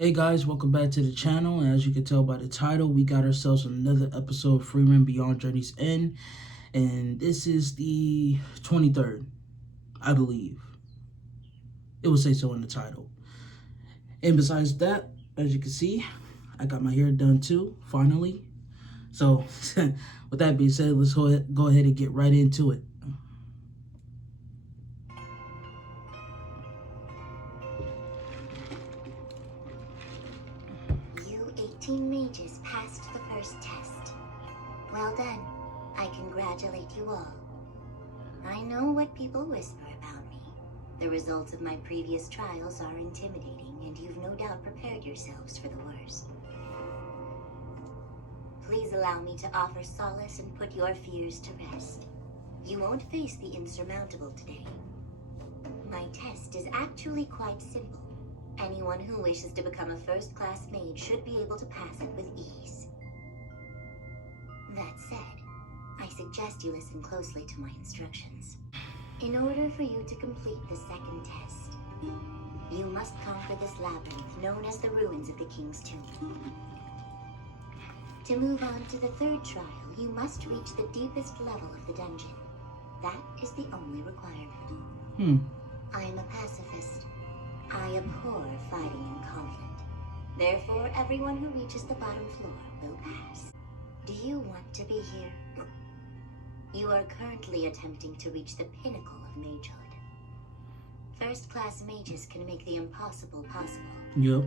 Hey guys, welcome back to the channel. And as you can tell by the title, we got ourselves another episode of Frieren Beyond Journey's End. And this is the 23rd, I believe. It will say so in the title. And besides that, as you can see, I got my hair done too, finally. So, with that being said, let's go ahead and get right into it. You 18 mages passed the first test. Well done. I congratulate you all. I know what people whisper about me. The results of my previous trials are intimidating, and you've no doubt prepared yourselves for the worst. Please allow me to offer solace and put your fears to rest. You won't face the insurmountable today. My test is actually quite simple. Anyone who wishes to become a first-class mage should be able to pass it with ease. That said, I suggest you listen closely to my instructions. In order for you to complete the second test, you must conquer this labyrinth known as the ruins of the King's Tomb. To move on to the third trial, you must reach the deepest level of the dungeon. That is the only requirement. I am a pacifist. I abhor fighting and conflict. Therefore, everyone who reaches the bottom floor will pass. Do you want to be here? You are currently attempting to reach the pinnacle of magehood. First-class mages can make the impossible possible. Yep.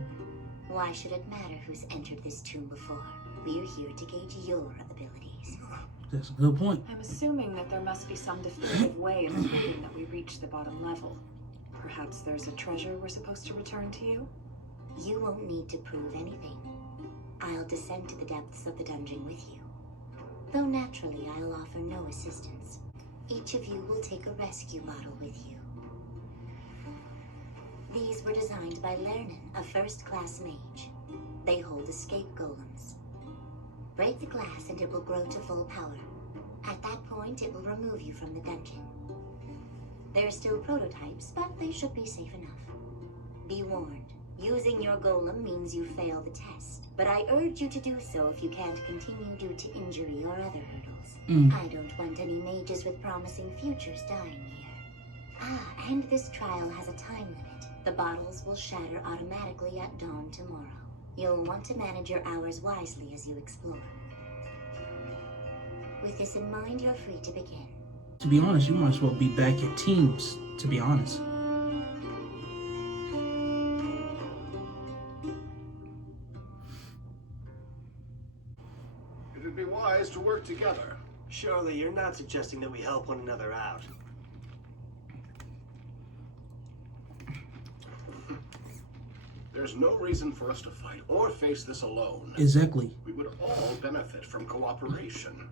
Why should it matter who's entered this tomb before? We're here to gauge your abilities. That's a good point. I'm assuming that there must be some definitive way of proving that we reach the bottom level. Perhaps there's a treasure we're supposed to return to you? You won't need to prove anything. I'll descend to the depths of the dungeon with you. Though naturally, I'll offer no assistance. Each of you will take a rescue bottle with you. These were designed by Lernen, a first-class mage. They hold escape golems. Break the glass and it will grow to full power. At that point, it will remove you from the dungeon. They're still prototypes, but they should be safe enough. Be warned, using your golem means you fail the test, but I urge you to do so if you can't continue due to injury or other hurdles. I don't want any mages with promising futures dying here. And this trial has a time limit. The bottles will shatter automatically at dawn tomorrow. You'll want to manage your hours wisely as you explore. With this in mind, you're free to begin. To be honest, you might as well be back at teams, to be honest. It'd be wise to work together. Surely you're not suggesting that we help one another out. There's no reason for us to fight or face this alone. Exactly. We would all benefit from cooperation.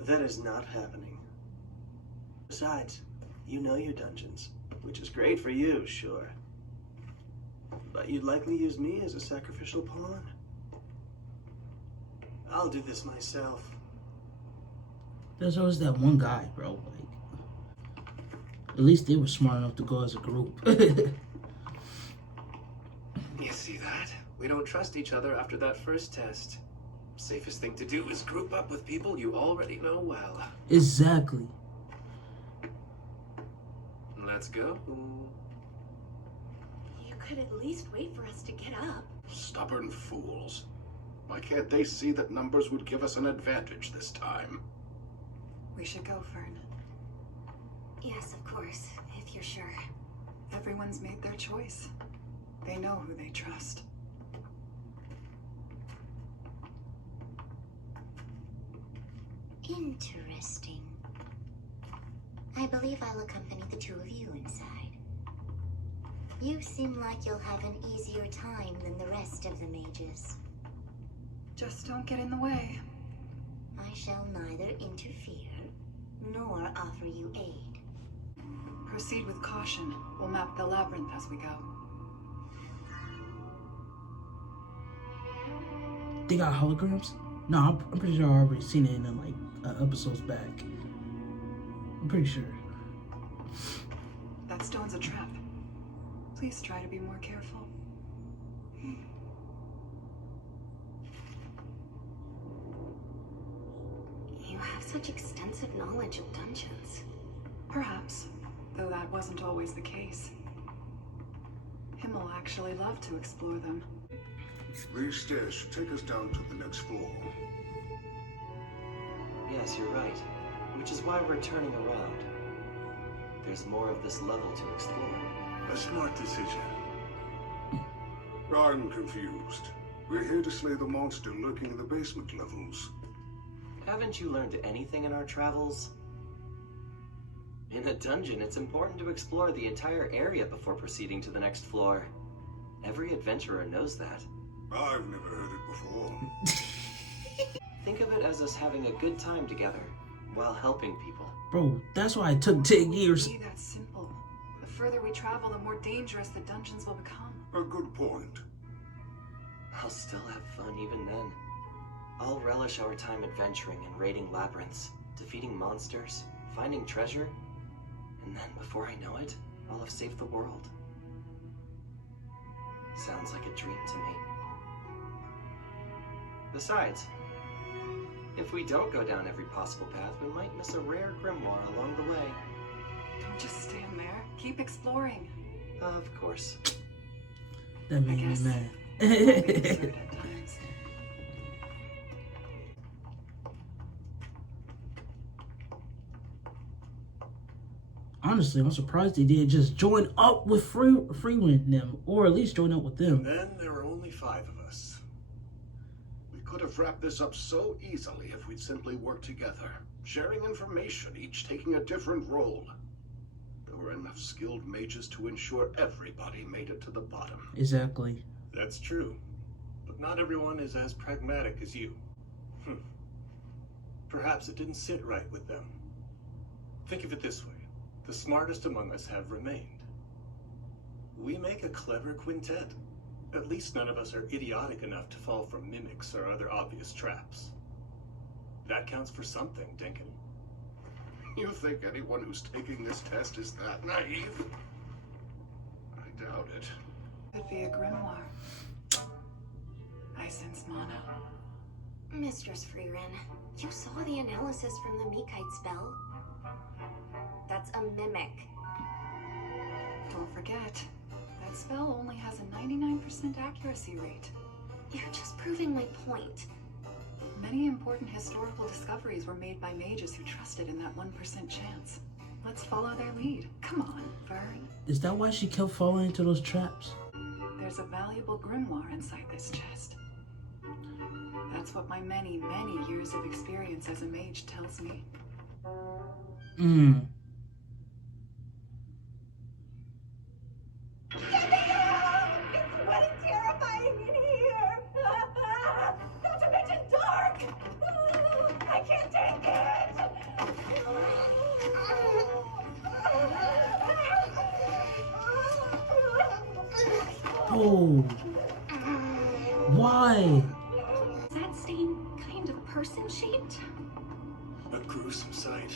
That is not happening. Besides, you know your dungeons, which is great for you, sure. But you'd likely use me as a sacrificial pawn. I'll do this myself. There's always that one guy, bro. Like, at least they were smart enough to go as a group. You see that? We don't trust each other after that first test. Safest thing to do is group up with people you already know well. Exactly. Let's go. You could at least wait for us to get up. Stubborn fools. Why can't they see that numbers would give us an advantage this time? We should go, Fern. Yes, of course, if you're sure. Everyone's made their choice. They know who they trust. Interesting. I believe I'll accompany the two of you inside. You seem like you'll have an easier time than the rest of the mages. Just don't get in the way. I shall neither interfere nor offer you aid. Proceed with caution. We'll map the labyrinth as we go. They got holograms? No, I'm pretty sure I already seen it in like episodes back. I'm pretty sure. That stone's a trap. Please try to be more careful. have such extensive knowledge of dungeons. Perhaps, though that wasn't always the case. Himmel actually loved to explore them. These stairs should take us down to the next floor. Yes, you're right. Which is why we're turning around. There's more of this level to explore. A smart decision. I'm confused. We're here to slay the monster lurking in the basement levels. Haven't you learned anything in our travels? In a dungeon, it's important to explore the entire area before proceeding to the next floor. Every adventurer knows that. I've never heard it before. Think of it as us having a good time together, while helping people. Bro, that's why it took 10 years. Be that simple. The further we travel, the more dangerous the dungeons will become. A good point. I'll still have fun even then. I'll relish our time adventuring and raiding labyrinths, defeating monsters, finding treasure, and then before I know it, I'll have saved the world. Sounds like a dream to me. Besides, if we don't go down every possible path, we might miss a rare grimoire along the way. Don't just stand there. Keep exploring. Of course. That made me guess mad. I'll be absurd at times. Honestly, I'm surprised they didn't just join up with Frieren and them, or at least join up with them. And then there were only 5 of us. We could have wrapped this up so easily if we'd simply worked together, sharing information, each taking a different role. There were enough skilled mages to ensure everybody made it to the bottom. Exactly. That's true. But not everyone is as pragmatic as you. Perhaps it didn't sit right with them. Think of it this way. The smartest among us have remained. We make a clever quintet. At least none of us are idiotic enough to fall for mimics or other obvious traps. That counts for something, Dinkin. You think anyone who's taking this test is that naive? I doubt it. Could be a grimoire. I sense mana. Mistress Frieren, you saw the analysis from the Mikite spell. That's a mimic. Don't forget, that spell only has a 99% accuracy rate. You're just proving my point. Many important historical discoveries were made by mages who trusted in that 1% chance. Let's follow their lead. Come on, Vern. Is that why she kept falling into those traps? There's a valuable grimoire inside this chest. That's what my many, many years of experience as a mage tells me. What is terrifying in here? Not to mention dark. I can't take it. Oh. Why? Is that stain kind of person-shaped? A gruesome sight.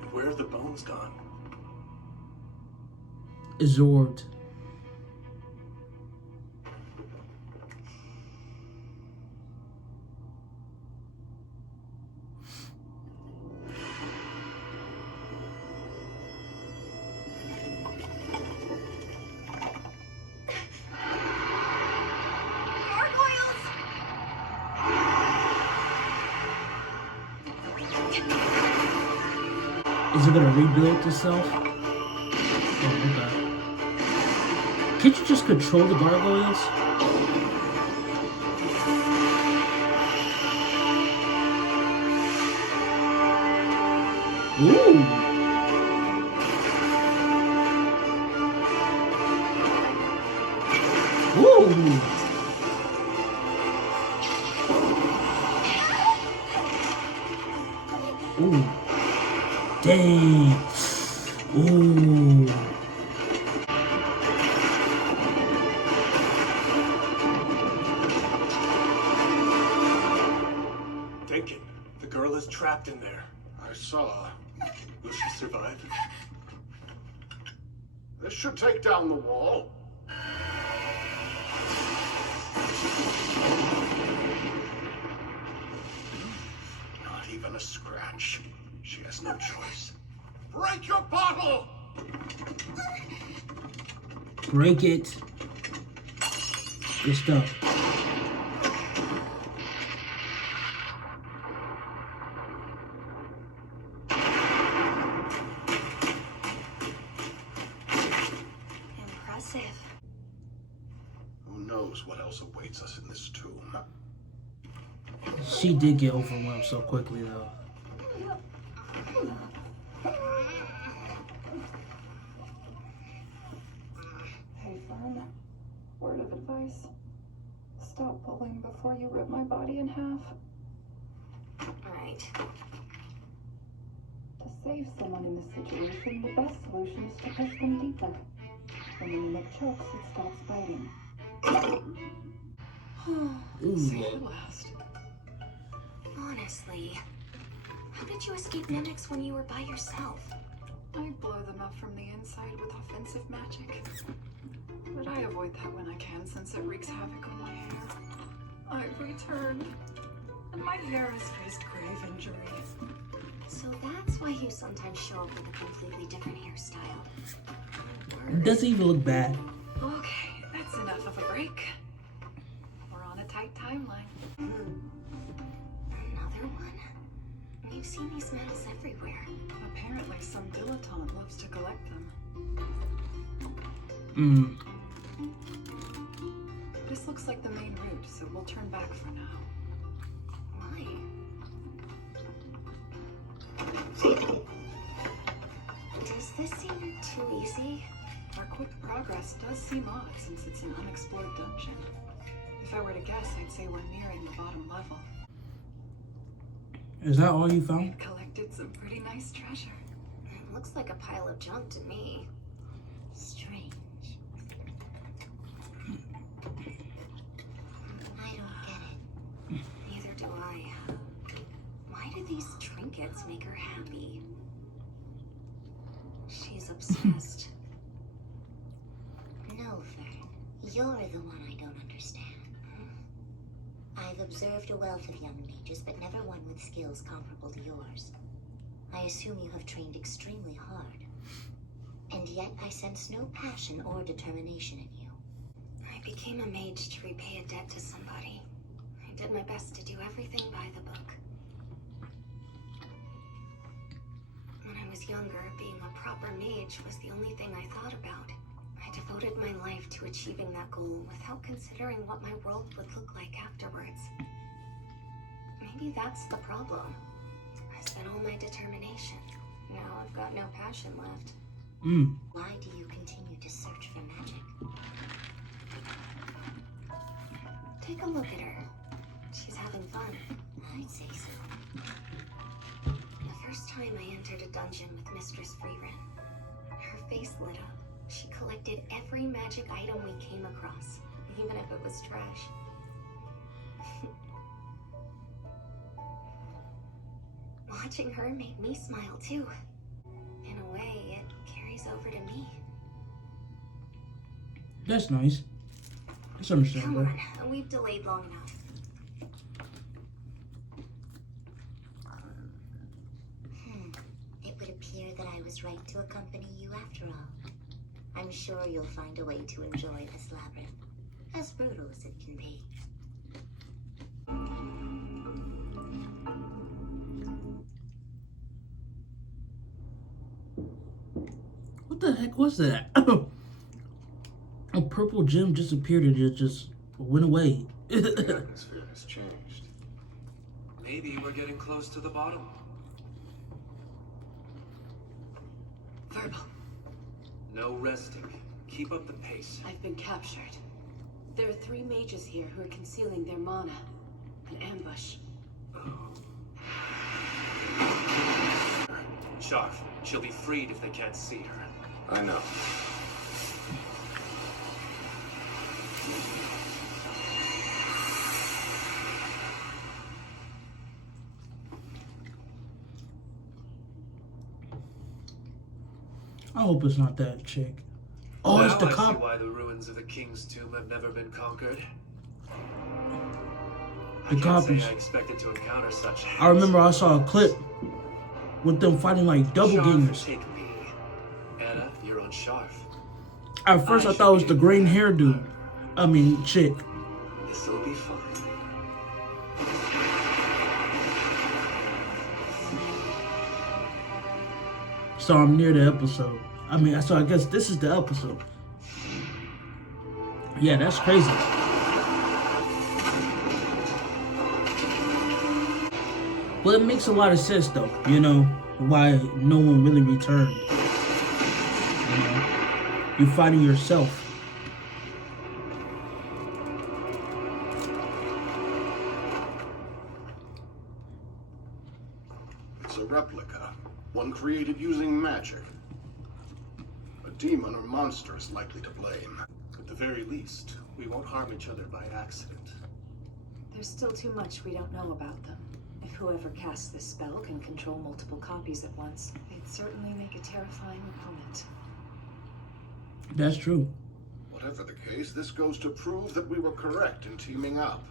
And where have the bones gone? Absorbed. Is it gonna rebuild itself? Oh, okay. Can't you just control the gargoyles? Ooh! Ooh! Ooh! Dang! Ooh! Dinkin, the girl is trapped in there. I saw. Will she survive? This should take down the wall. Not even a scratch. us no choice. Break your bottle! Break it. Good stuff. Impressive. Who knows what else awaits us in this tomb? She did get overwhelmed so quickly, though. Hey, Fern. Word of advice. Stop pulling before you rip my body in half. Right. To save someone in this situation, the best solution is to push them deeper. When the mimic chokes, it stops biting. Save it last. Honestly, how did you escape mimics when you were by yourself? I blow them up from the inside with offensive magic. But I avoid that when I can, since it wreaks havoc on my hair. I've returned, and my hair has faced grave injury. So that's why you sometimes show up with a completely different hairstyle. It doesn't even look bad. Okay, that's enough of a break. We're on a tight timeline. Another one? We've seen these medals everywhere. Apparently, some dilettante loves to collect them. This looks like the main route, so we'll turn back for now. Why? Does this seem too easy? Our quick progress does seem odd since it's an unexplored dungeon. If I were to guess, I'd say we're nearing the bottom level. Is that all you found? We've collected some pretty nice treasure. It looks like a pile of junk to me. Strange. I don't get it. Neither do I. Why do these trinkets make her happy? She's obsessed. No, Fern. You're the one I don't understand. I've observed a wealth of young mages, but never one with skills comparable to yours. I assume you have trained extremely hard. And yet I sense no passion or determination in you. I became a mage to repay a debt to somebody. I did my best to do everything by the book. When I was younger, being a proper mage was the only thing I thought about. I devoted my life to achieving that goal without considering what my world would look like afterwards. Maybe that's the problem. I spent all my determination. Now I've got no passion left. Why do you continue to search for magic? Take a look at her. She's having fun. I'd say so. The first time I entered a dungeon with Mistress Frieren, her face lit up. She collected every magic item we came across, even if it was trash. Watching her made me smile too. In a way, it carries over to me. That's nice. That's Come understandable. on, we've delayed long enough. It would appear that I was right to accompany you after all. I'm sure you'll find a way to enjoy this labyrinth, as brutal as it can be. What the heck was that? A purple gem just appeared and it just went away. The atmosphere has changed. Maybe we're getting close to the bottom. Verbal. No resting. Keep up the pace. I've been captured. There are 3 mages here who are concealing their mana. An ambush. Sharp. She'll be freed if they can't see her. I know. I hope it's not that chick. Oh, it's Now the I see cop. why the ruins of the king's tomb have never been conquered. I The can't say copies. I expected to encounter such. I remember I saw a clip with them fighting like double Sharf, gamers. take me. Anna, you're on Sharf. At first I thought it was the green hair dude. I mean, chick. This'll be fun. So I'm near the episode. So I guess this is the episode. Yeah, that's crazy. But it makes a lot of sense though, you know, why no one really returned. You know, you're fighting yourself. It's a replica, one created using magic. A demon or monster is likely to blame. At the very least, we won't harm each other by accident. There's still too much we don't know about them. If whoever casts this spell can control multiple copies at once, they'd certainly make a terrifying opponent. That's true. Whatever the case, this goes to prove that we were correct in teaming up.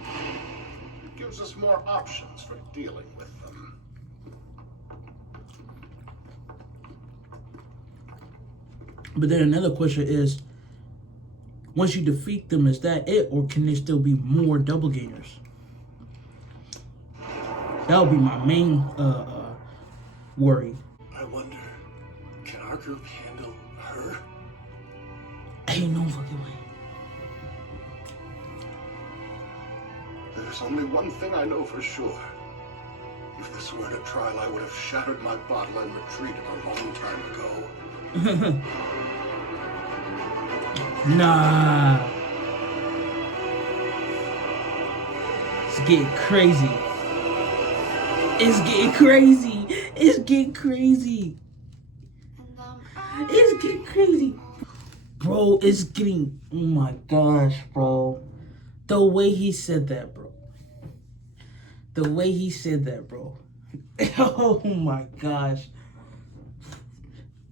It gives us more options for dealing with them. But then another question is, once you defeat them, is that it, or can there still be more double gainers? That would be my main worry. I wonder, can our group handle her? Ain't no fucking way. There's only one thing I know for sure. If this weren't a trial, I would have shattered my bottle and retreated a long time ago. Nah. It's getting crazy. It's getting crazy. It's getting crazy. It's getting crazy. Bro, it's getting... Oh my gosh, bro. The way he said that, bro. The way he said that, bro. Oh my gosh.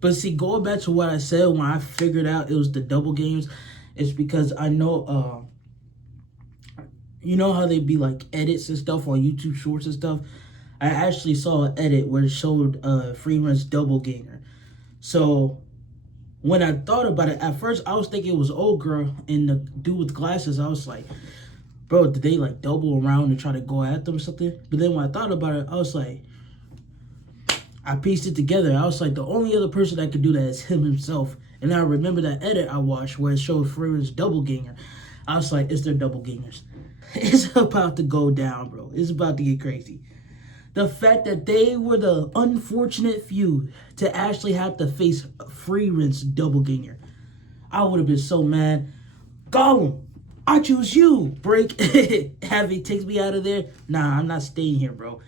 But see, going back to what I said when I figured out it was the double games, it's because I know, you know how they be like edits and stuff on YouTube Shorts and stuff? I actually saw an edit where it showed Frieren's double gainer. So when I thought about it, at first I was thinking it was old girl and the dude with glasses. I was like, bro, did they like double around and try to go at them or something? But then when I thought about it, I was like, I pieced it together. I was like, the only other person that could do that is him himself. And I remember that edit I watched where it showed Frieren's double gainer. I was like, it's their double gainers. It's about to go down, bro. It's about to get crazy. The fact that they were the unfortunate few to actually have to face Frieren's double gainer. I would have been so mad. Gollum, I choose you. Break. Have he takes me out of there. Nah, I'm not staying here, bro.